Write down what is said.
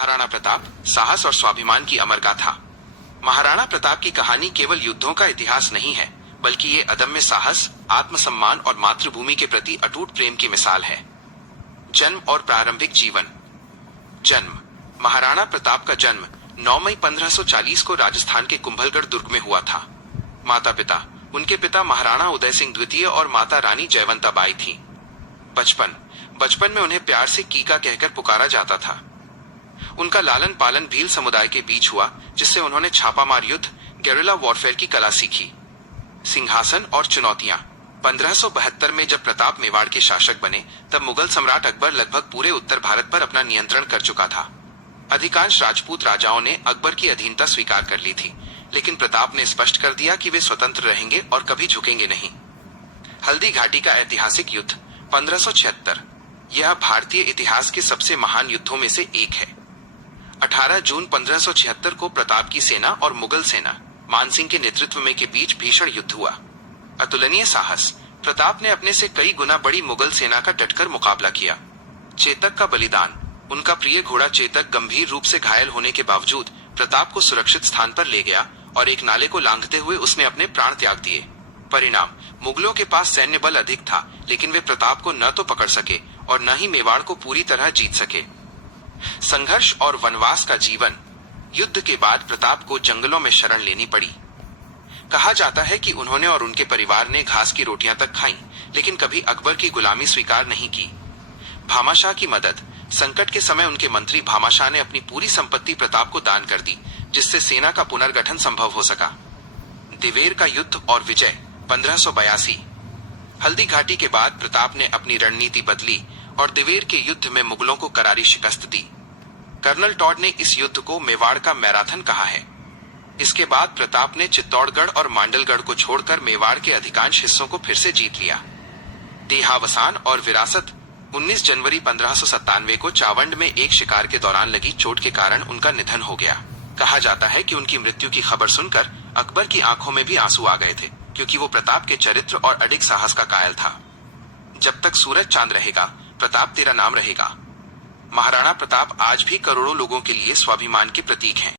महाराणा प्रताप, साहस और स्वाभिमान की अमर गाथा। महाराणा प्रताप की कहानी केवल युद्धों का इतिहास नहीं है, बल्कि ये अदम्य साहस, आत्मसम्मान और मातृभूमि के प्रति अटूट प्रेम की मिसाल है। जन्म और प्रारंभिक जीवन। जन्म। महाराणा प्रताप का जन्म 9 मई 1540 को राजस्थान के कुंभलगढ़ दुर्ग में हुआ था। माता पिता। उनके पिता महाराणा उदय सिंह द्वितीय और माता रानी जयवंताबाई थी। बचपन में उन्हें प्यार से कीका कहकर पुकारा जाता था। उनका लालन पालन भील समुदाय के बीच हुआ, जिससे उन्होंने छापामार युद्ध, गेरिला वॉरफेयर की कला सीखी। सिंहासन और चुनौतियां। 1572 में जब प्रताप मेवाड़ के शासक बने, तब मुगल सम्राट अकबर लगभग पूरे उत्तर भारत पर अपना नियंत्रण कर चुका था। अधिकांश राजपूत राजाओं ने अकबर की अधीनता स्वीकार कर ली थी, लेकिन प्रताप ने स्पष्ट कर दिया कि वे स्वतंत्र रहेंगे और कभी झुकेंगे नहीं। हल्दी घाटी का ऐतिहासिक युद्ध 1576। यह भारतीय इतिहास के सबसे महान युद्धों में से एक है। 18 जून 1576 को प्रताप की सेना और मुगल सेना मानसिंह के नेतृत्व में के बीच भीषण युद्ध हुआ। अतुलनीय साहस। प्रताप ने अपने से कई गुना बड़ी मुगल सेना का डटकर मुकाबला किया। चेतक का बलिदान। उनका प्रिय घोड़ा चेतक गंभीर रूप से घायल होने के बावजूद प्रताप को सुरक्षित स्थान पर ले गया और एक नाले को लांघते हुए उसने अपने प्राण त्याग दिए। परिणाम, मुगलों के पास सैन्य बल अधिक था, लेकिन वे प्रताप को न तो पकड़ सके और न ही मेवाड़ को पूरी तरह जीत सके। संघर्ष और वनवास का जीवन। युद्ध के बाद प्रताप को जंगलों में शरण लेनी पड़ी। कहा जाता है कि उन्होंने और उनके परिवार ने घास की रोटियां तक खाईं, लेकिन कभी अकबर की गुलामी स्वीकार नहीं की। भामाशाह की मदद। संकट के समय उनके मंत्री भामाशाह ने अपनी पूरी संपत्ति प्रताप को दान कर दी, जिससे सेना का पुनर्गठन संभव हो सका। दिवेर का युद्ध और विजय 1582। हल्दी घाटी के बाद प्रताप ने अपनी रणनीति बदली और दिवेर के युद्ध में मुगलों को करारी शिकस्त दी। कर्नल टॉड ने इस युद्ध को मेवाड़ का मैराथन कहा है। इसके बाद प्रताप ने चित्तौड़गढ़ और मांडलगढ़ को छोड़कर मेवाड़ के अधिकांश हिस्सों को फिर से जीत लिया। देहावसान और विरासत। 19 जनवरी 1597 को चावंड में एक शिकार के दौरान लगी चोट के कारण उनका निधन हो गया। कहा जाता है कि उनकी मृत्यु की खबर सुनकर अकबर की आंखों में भी आंसू आ गए थे, क्योंकि वो प्रताप के चरित्र और अडिग साहस का कायल था। जब तक सूरज चांद रहेगा, प्रताप तेरा नाम रहेगा। महाराणा प्रताप आज भी करोड़ों लोगों के लिए स्वाभिमान के प्रतीक हैं।